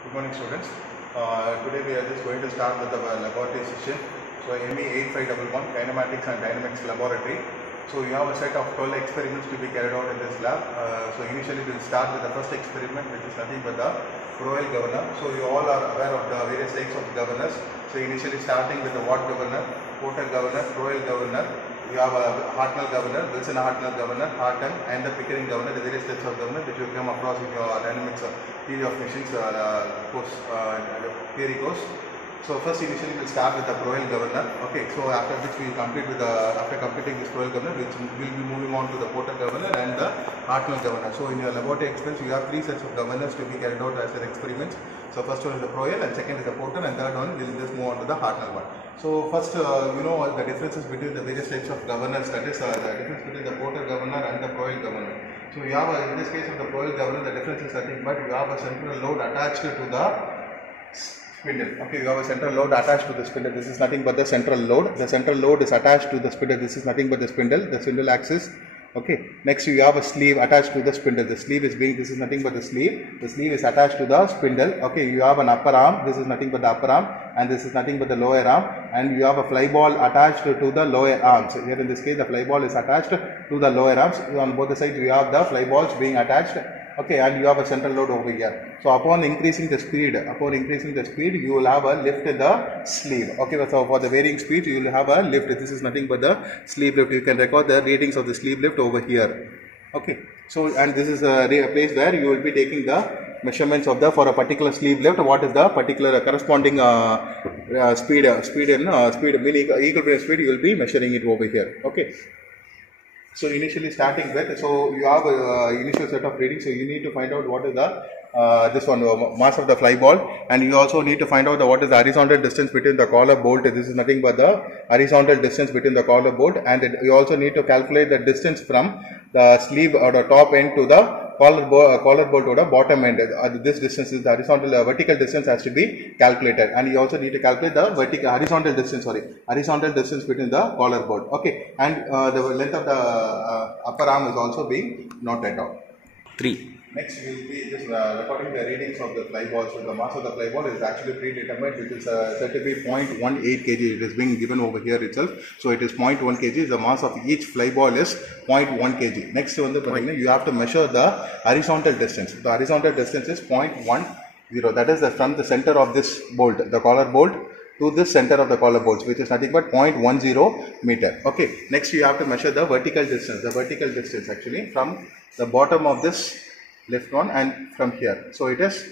Good morning, students. Today we are just going to start with the laboratory session. So ME 8511 Kinematics and Dynamics Laboratory. So you have a set of 12 experiments to be carried out in this lab. So initially we will start with the first experiment, which is nothing but the Royal Governor. So you all are aware of the various types of governors. So initially starting with the Watt Governor, Porter Governor, Royal Governor. You have a Hartnell Governor, Wilson Hartnell Governor, Harton, and the Pickering Governor, the various types of governor that you come across in your dynamics theory of machines course, theory course. So first initially we'll start with the Royal Governor. Okay, so after which we complete with the, after completing this Royal Governor, which we'll be moving on to the Porter Governor and the Hartnell Governor. So in your laboratory experiments, you have three sets of governors to be carried out as an experiment. So first one is the Royal, and second is the Porter, and third one we'll just move on to the Hartnell one. So first, you know the differences between the various types of governors, that is the difference between the Porter Governor and the Royal Governor. So you have in this case of the Royal Governor, the difference is nothing but you have a central load attached to the spindle. Okay, you have a central load attached to the spindle. This is nothing but the central load. The central load is attached to the spindle. This is nothing but the spindle. The spindle axis. Okay. Next, you have a sleeve attached to the spindle. The sleeve is being. This is nothing but the sleeve. The sleeve is attached to the spindle. Okay. You have an upper arm. This is nothing but the upper arm, and this is nothing but the lower arm. And you have a fly ball attached to the lower arms. Here in this case, the fly ball is attached to the lower arms. On both the sides, you have the fly balls being attached. Okay, and you have a central load over here. So upon increasing the speed, you will have a lift in the sleeve. Okay, so for the varying speed, you will have a lift. This is nothing but the sleeve lift. You can record the readings of the sleeve lift over here. Okay, so and this is a place where you will be taking the measurements of the for a particular sleeve lift. What is the particular corresponding speed meaning equilibrium speed? You will be measuring it over here. Okay. So initially starting with, so you have a initial set of readings, so you need to find out what is the this one mass of the fly ball, and you also need to find out what is the horizontal distance between the collar bolt. This is nothing but the horizontal distance between the collar bolt, and you also need to calculate the distance from the sleeve or the top end to the collar bolt to the bottom end. This distance is the horizontal, vertical distance has to be calculated, and you also need to calculate the horizontal distance between the collar bolt. Okay, and the length of the upper arm is also being noted down. 3. Next, we will be just recording the readings of the fly ball. So the mass of the fly ball is actually predetermined, which is said to be 0.18 kg. It is being given over here itself. So it is 0.1 kg. The mass of each fly ball is 0.1 kg. Next, you have to measure the horizontal distance. The horizontal distance is 0.10. That is from the center of this bolt, the collar bolt, to the center of the collar bolts, which is nothing but 0.10 meter. Okay. Next, you have to measure the vertical distance. The vertical distance actually from the bottom of this left one and from here. So it is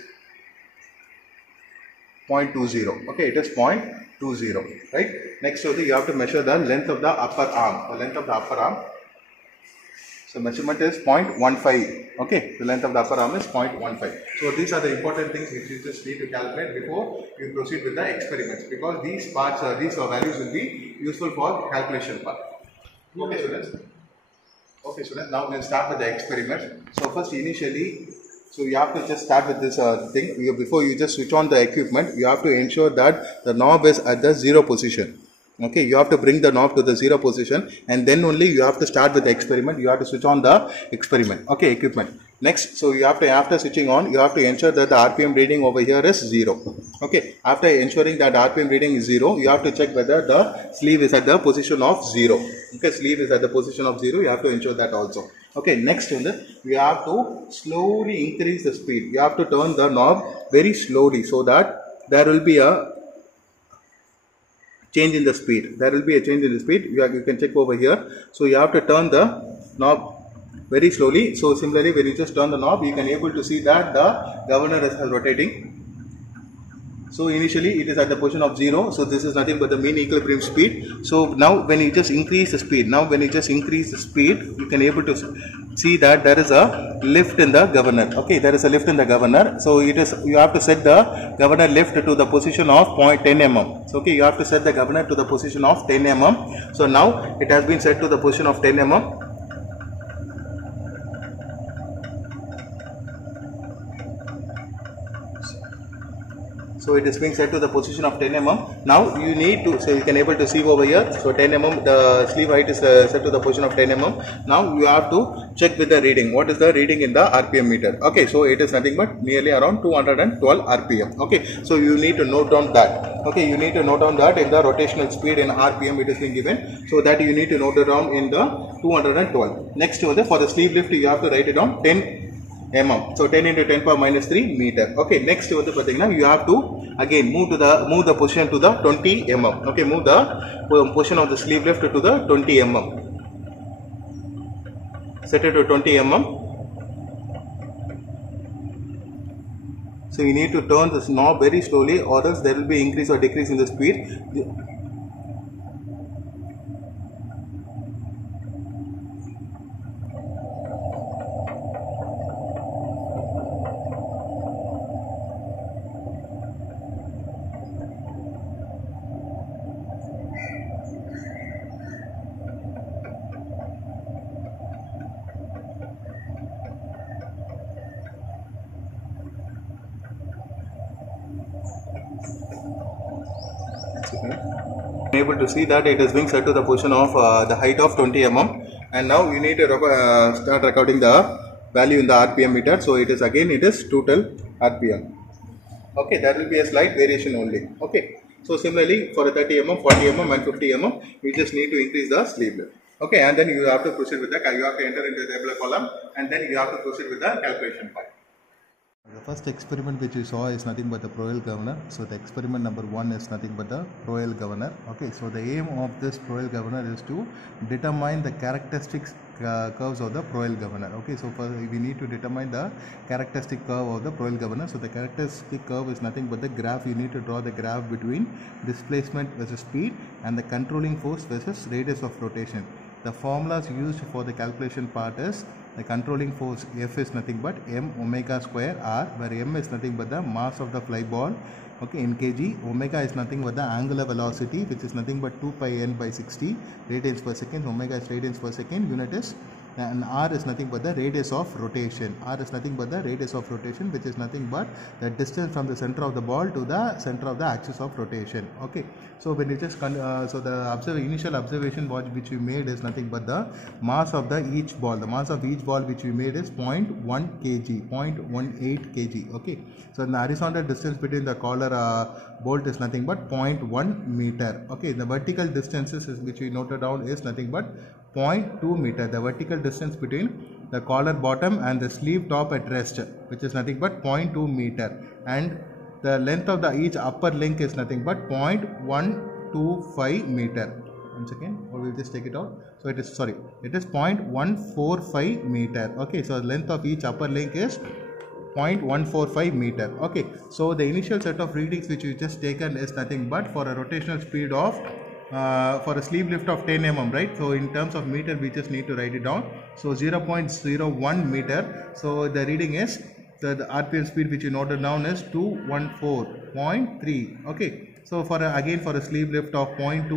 0.20. Okay, it is 0.20. Right. Next, so you have to measure the length of the upper arm. The length of the upper arm. So measurement is 0.15. Okay, the length of the upper arm is 0.15. So these are the important things which you just need to calculate before you proceed with the experiments, because these parts, these values will be useful for calculation part. Okay, students. Okay, students. Now we'll start with the experiment. So first, initially, so you have to just start with this thing. Before you just switch on the equipment, you have to ensure that the knob is at the 0 position. Okay, you have to bring the knob to the 0 position, and then only you have to start with the experiment. You have to switch on the experiment. Okay, equipment. Next, so you have to, after switching on, you have to ensure that the RPM reading over here is 0. Okay, after ensuring that RPM reading is 0, you have to check whether the sleeve is at the position of 0. Okay, sleeve is at the position of 0. You have to ensure that also. Okay, next one, you have to slowly increase the speed. You have to turn the knob very slowly so that there will be a change in the speed. There will be a change in the speed. You can check over here. So you have to turn the knob very slowly. So similarly, when you just turn the knob, you can able to see that the governor is rotating. So initially it is at the position of 0. So this is nothing but the mean equilibrium speed. So now when you just increase the speed, you can able to see that there is a lift in the governor. Okay, there is a lift in the governor. So it is, you have to set the governor lift to the position of 10 mm. So okay, you have to set the governor to the position of 10 mm. So now it has been set to the position of 10 mm. So it is being set to the position of 10 mm. Now you need to, so you can able to see over here. So 10 mm, the sleeve height is set to the position of 10 mm. Now you have to check with the reading. What is the reading in the RPM meter? Okay, so it is nothing but nearly around 212 RPM. Okay, so you need to note down that. Okay, you need to note down that in the rotational speed in RPM it is being given. So that you need to note it down in the 212. Next for the sleeve lift you have to write it down 10 mm. So 10 into 10 power minus 3 meter. Okay, next you have to again move the position to the 20 mm. Okay, move the position of the sleeve lift to the 20 mm. Set it to 20 mm. So you need to turn this knob very slowly, or else there will be increase or decrease in the speed. Able to see that it is being set to the position of the height of 20 mm, and now you need to start recording the value in the RPM meter. So it is 212 RPM. Okay, there will be a slight variation only. Okay, so similarly for a 30 mm, 40 mm and 50 mm, you just need to increase the sleeve lift. Okay, and then you have to proceed with you have to enter into the tabular column, and then you have to proceed with the calculation part. The first experiment which you saw is nothing but the Proel governor. So the experiment number 1 is nothing but the Proel governor. Okay, so the aim of this Proel governor is to determine the characteristics curves of the Proel governor. Okay, so we need to determine the characteristic curve of the Proel governor. So the characteristic curve is nothing but the graph. You need to draw the graph between displacement versus speed and the controlling force versus radius of rotation. The formulas used for the calculation part is the controlling force F is nothing but m omega square r, where m is nothing but the mass of the fly ball, okay, in kg. Omega is nothing but the angular velocity, which is nothing but 2 pi n by 60 radians per second. Omega is radians per second. Unit is, and r is nothing but the radius of rotation. R is nothing but the radius of rotation, which is nothing but the distance from the center of the ball to the center of the axis of rotation. Okay, so when you just so the initial observation which we made is nothing but the mass of each ball. The mass of each ball which we made is 0.1 kg, 0.18 kg. Okay, so the horizontal distance between the collar bolt is nothing but 0.1 meter. Okay, the vertical distances which we noted down is nothing but 0.2 meter. The vertical distance between the collar bottom and the sleeve top at rest, which is nothing but 0.2 meter, and the length of each upper link is nothing but 0.125 meter. Once again, or we'll just take it out. So it is 0.145 meter. Okay, so the length of each upper link is 0.145 meter. Okay, so the initial set of readings which you just taken is nothing but for a rotational speed of for a sleeve lift of 10 mm, right? So in terms of meter, we just need to write it down. So 0.01 meter. So the reading is the RPM speed which you noted down is 214.3. Okay, so for again for a sleeve lift of 20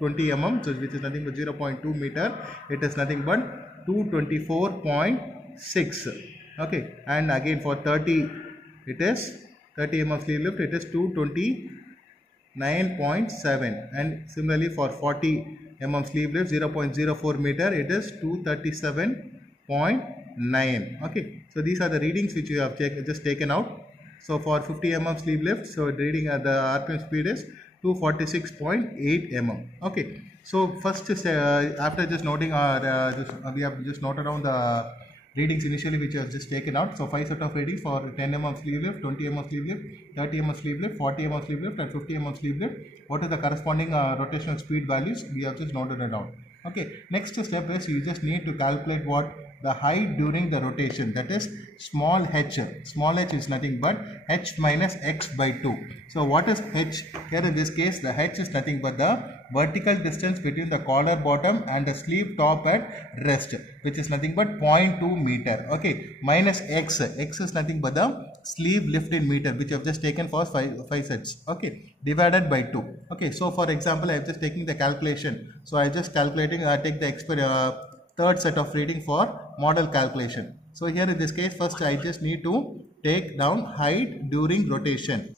mm, so which is nothing but 0.2 meter, it is nothing but 224.6. Okay, and again for 30, it is 30 mm sleeve lift, it is 229.7, and similarly for 40 mm sleeve lift 0.04 meter, it is 237.9. Okay, so these are the readings which you have just taken out. So for 50 mm sleeve lift, so reading at the RPM speed is 246.8 mm. Okay, so first is after just noting our we have just noted down the readings initially which have just taken out. So 5 set of readings for 10 mm sleeve lift, 20 mm sleeve lift, 30 mm sleeve lift, 40 mm sleeve lift and 50 mm sleeve lift. What are the corresponding rotational speed values? We have just noted it down. Okay, next step is you just need to calculate what the height during the rotation, that is small h. Small h is nothing but h minus x by 2. So what is h? Here in this case the h is nothing but the vertical distance between the collar bottom and the sleeve top at rest, which is nothing but 0.2 meter. Okay, minus x. X is nothing but the sleeve lift in meter, which I have just taken for 5 sets. Okay, divided by 2. Okay, so for example I am just taking the calculation. So I just calculating, take the third set of reading for model calculation. So here in this case, first I just need to take down height during rotation.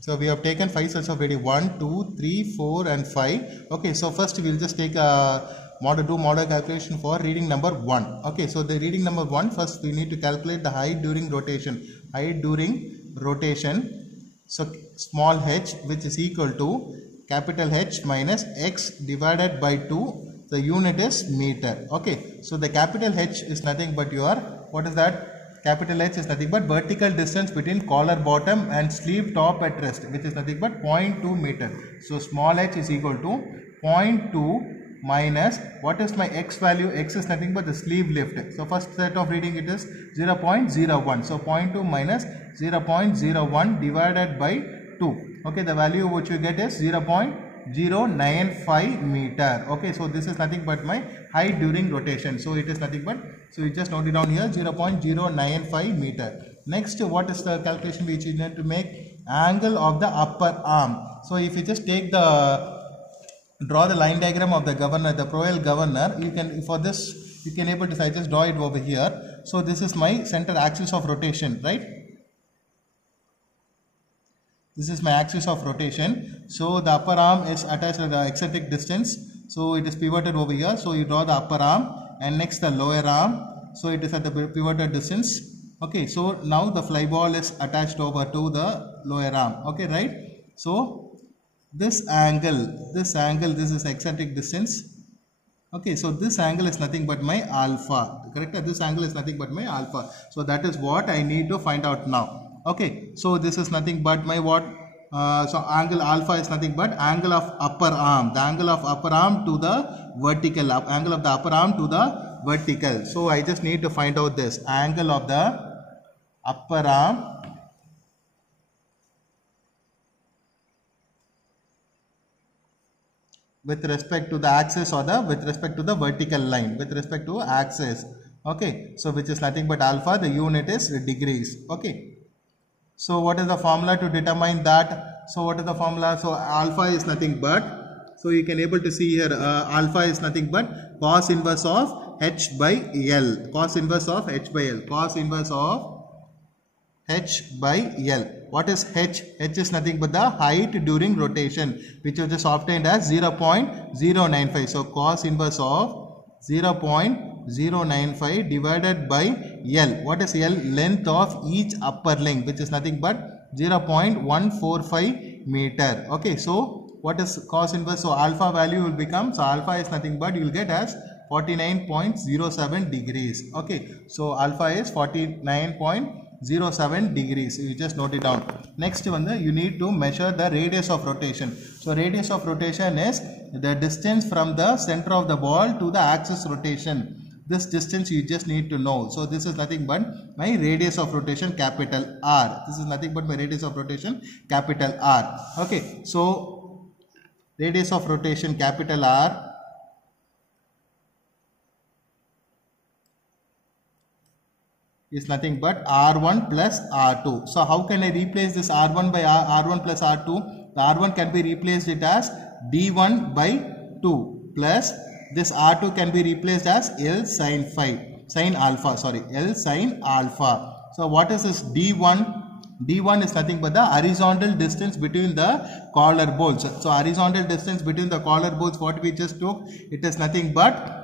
So we have taken 5 sets of reading, 1, 2, 3, 4 and 5. Okay, so first we will just take a model calculation for reading number 1. Okay, so the reading number 1, first we need to calculate the height during rotation. Height during rotation, so small h, which is equal to capital H minus x divided by 2. The unit is meter. Okay, so the capital H is nothing but your, what is that? Capital H is nothing but vertical distance between collar bottom and sleeve top at rest, which is nothing but 0.2 meter. So small h is equal to 0.2 minus, what is my x value? X is nothing but the sleeve lift. So first set of reading it is 0.01. So 0.2 minus 0.01 divided by 2. Okay, the value which you get is 0.095 meter. Okay, so this is nothing but my height during rotation. So it is nothing but, so you just note it down here, 0.095 meter. Next, what is the calculation which you need to make? Angle of the upper arm. So if you just take draw the line diagram of the governor, the Powell governor, you can, for this you can able to, I just draw it over here. So this is my center axis of rotation, right? This is my axis of rotation. So the upper arm is attached to the eccentric distance. So it is pivoted over here. So you draw the upper arm and next the lower arm. So it is at the pivoted distance. Okay, so now the fly ball is attached over to the lower arm. Okay, right? So this angle, this is eccentric distance. Okay, so this angle is nothing but my alpha. Correct? This angle is nothing but my alpha. So that is what I need to find out now. Okay, so this is nothing but my what? So angle alpha is nothing but angle of upper arm. The angle of upper arm to the vertical. Angle of the upper arm to the vertical. So I just need to find out this angle of the upper arm with respect to the axis or with respect to the vertical line, with respect to axis. Okay, so which is nothing but alpha, the unit is degrees. Okay, so what is the formula to determine that? So what is the formula? So alpha is nothing but, so you can able to see here, alpha is nothing but cos inverse of h by L. Cos inverse of h by L. Cos inverse of h by L. What is h? H is nothing but the height during rotation, which you just obtained as 0.095. So cos inverse of 0.095 divided by L. What is L? Length of each upper link, which is nothing but 0.145 meter. Okay, so what is cos inverse? So alpha value will become, so alpha is nothing but you will get as 49.07 degrees. Okay, so alpha is 49.07 degrees. You just note it down. Next one, you need to measure the radius of rotation. So radius of rotation is the distance from the center of the ball to the axis rotation. This distance you just need to know. So this is nothing but my radius of rotation, capital R. This is nothing but my radius of rotation, capital R. Okay, so radius of rotation, capital R, is nothing but R1 plus R2. So how can I replace this R1 by R1 plus R2? The R1 can be replaced it as D1 by 2 plus this R2 can be replaced as L sin alpha. L sin alpha. So what is this D1? D1 is nothing but the horizontal distance between the collar bolts. So horizontal distance between the collar bolts, what we just took, it is nothing but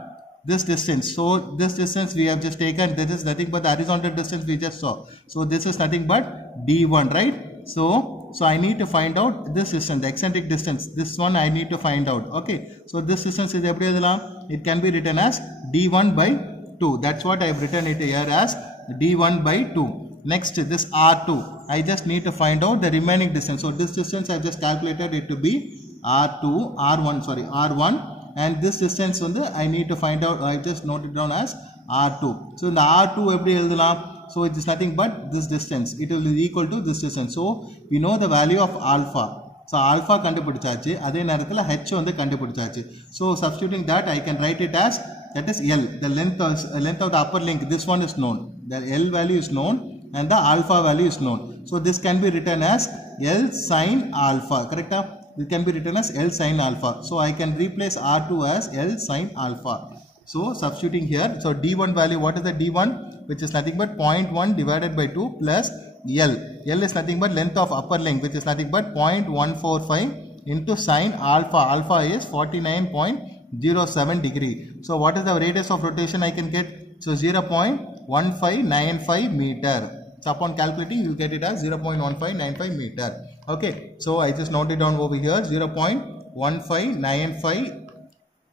this distance. So this distance we have just taken, this is nothing but the horizontal distance we just saw. So this is nothing but D1, right? So I need to find out this distance, the eccentric distance. This one I need to find out. Okay, so this distance is, it can be written as D1 by 2. That's what I have written it here as D1 by 2. Next, this R2, I just need to find out the remaining distance. So this distance I have just calculated it to be R1, and this distance I need to find out, I just noted down as R2. So in the R2 so it is nothing but this distance, it will be equal to this distance. So we know the value of alpha. So alpha kandupidichachu, adhe nerathila h kandupidichachu. So substituting that, I can write it as, that is L, the length of the upper link. This one is known, the L value is known and the alpha value is known. So this can be written as L sin alpha, correct? It can be written as L sin alpha. So I can replace R2 as L sin alpha. So substituting here, so D1 value, what is the D1? Which is nothing but 0.1 divided by 2 plus L. L is nothing but length of upper link, which is nothing but 0.145 into sine alpha. Alpha is 49.07 degree. So what is the radius of rotation I can get? So 0.1595 meter. So upon calculating, you get it as 0.1595 meter. Okay. So I just noted down over here 0.1595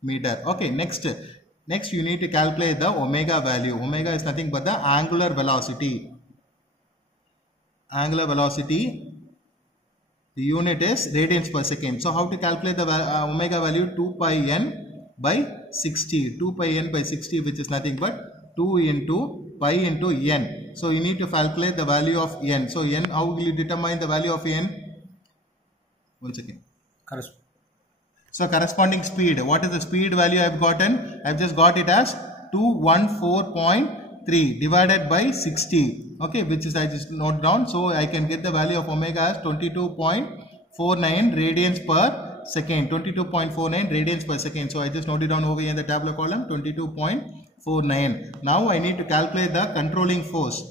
meter. Okay. Next you need to calculate the omega value. Omega is nothing but the angular velocity. Angular velocity, the unit is radians per second. So how to calculate the omega value? 2 pi n by 60. 2 pi n by 60, which is nothing but 2 into pi into n. So you need to calculate the value of n. So n, how will you determine the value of n? Once again. So corresponding speed. What is the speed value I have gotten? I have just got it as 214.3 divided by 60. Okay, which is I just note down. So I can get the value of omega as 22.49 radians per second. 22.49 radians per second. So I just note it down over here in the tabular column, 22.49. Now I need to calculate the controlling force.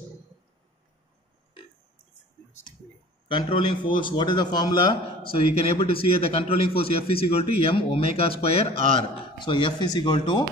Controlling force, what is the formula? So you can able to see the controlling force F is equal to m omega square r. So F is equal to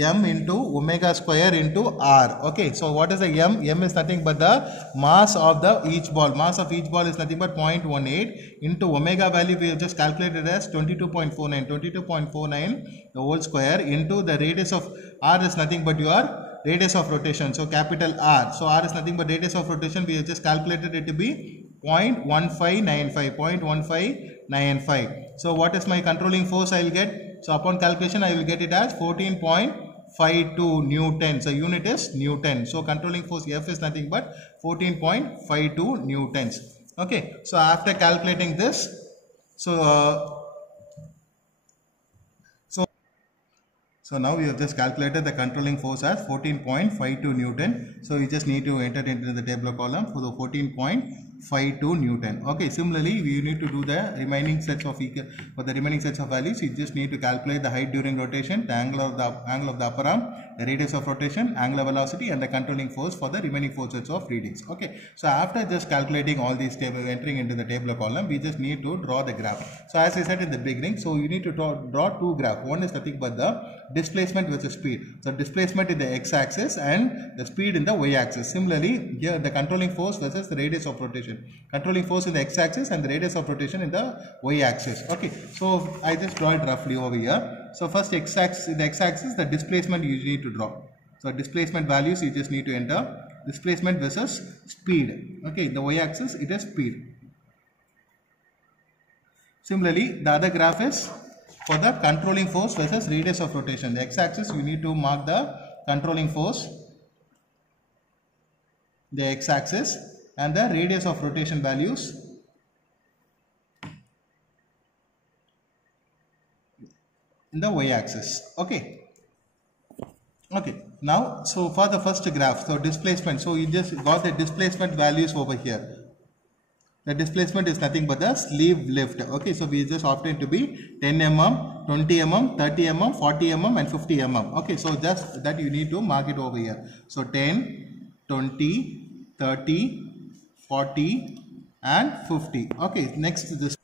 m into omega square into r. Okay, so what is the m? M is nothing but the mass of the each ball. Mass of each ball is nothing but 0.18 into omega value we have just calculated as 22.49. 22.49 the whole square into the radius of r is nothing but your radius of rotation. So capital R. So R is nothing but radius of rotation. We have just calculated it to be 0.1595. 0.1595. So what is my controlling force I will get? So upon calculation I will get it as 14.52 Newton. So unit is Newton. So controlling force F is nothing but 14.52 Newtons. Okay. So after calculating this, so now we have just calculated the controlling force as 14.52 Newton. So you just need to enter into the table column for the 14.52 Newton. Okay, similarly we need to do the remaining sets of values. You just need to calculate the height during rotation, the angle of the upper arm, the radius of rotation, angular velocity, and the controlling force for the remaining 4 sets of readings. Okay, so after just calculating all these tables, entering into the table column, we just need to draw the graph. So as I said in the beginning, so you need to draw two graphs. One is nothing but the displacement versus speed. So displacement in the x-axis and the speed in the y-axis. Similarly, here the controlling force versus the radius of rotation. Controlling force in the x-axis and the radius of rotation in the y-axis. Okay, so I just draw it roughly over here. So first x-axis, in the x-axis, the displacement you need to draw. So displacement values you just need to enter. Displacement versus speed. Okay, the y-axis it is speed. Similarly, the other graph is for the controlling force versus radius of rotation. The x-axis you need to mark the controlling force, the x-axis, and the radius of rotation values in the y-axis. Okay. Okay. Now, so for the first graph, so displacement. So you just got the displacement values over here. The displacement is nothing but the sleeve lift. Okay, so we just obtained to be 10 mm, 20 mm, 30 mm, 40 mm and 50 mm. Okay, so just that you need to mark it over here. So 10, 20, 30, 40 and 50. Okay, next to this.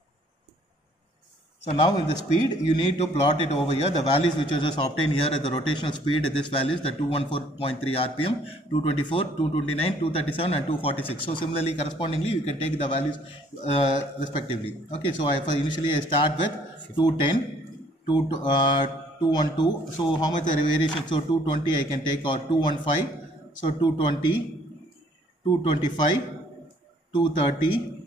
So now in the speed, you need to plot it over here. The values which you just obtained here at the rotational speed, this value is the 214.3 RPM, 224, 229, 237 and 246. So similarly, correspondingly, you can take the values respectively. Okay, so initially I start with 210, 212. So how much the variation? So 220 I can take, or 215. So 220, 225, 230,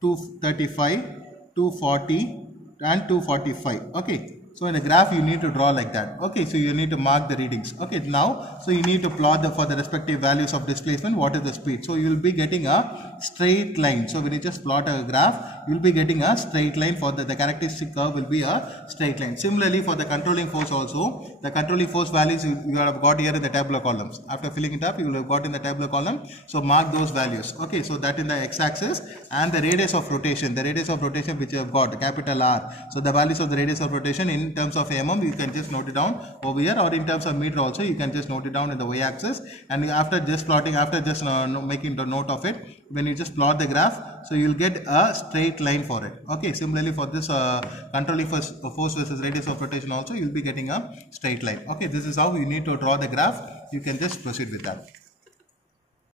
235. 240 and 245. Okay, so in the graph you need to draw like that. Okay, so you need to mark the readings. Okay, now so you need to plot for the respective values of displacement, what is the speed. So you will be getting a straight line. So when you just plot a graph, you will be getting a straight line. For the characteristic curve will be a straight line. Similarly, for the controlling force also, the controlling force values you have got here in the tabular columns. After filling it up, you will have got in the tabular column. So mark those values. Okay, so that in the x-axis, and the radius of rotation. The radius of rotation which you have got, capital R. So the values of the radius of rotation in in terms of mm, you can just note it down over here, or in terms of meter also, you can just note it down in the y-axis. And after just plotting, after just making the note of it, when you just plot the graph, so you'll get a straight line for it. Okay, similarly for this controlling force versus radius of rotation also, you'll be getting a straight line. Okay, this is how you need to draw the graph. You can just proceed with that.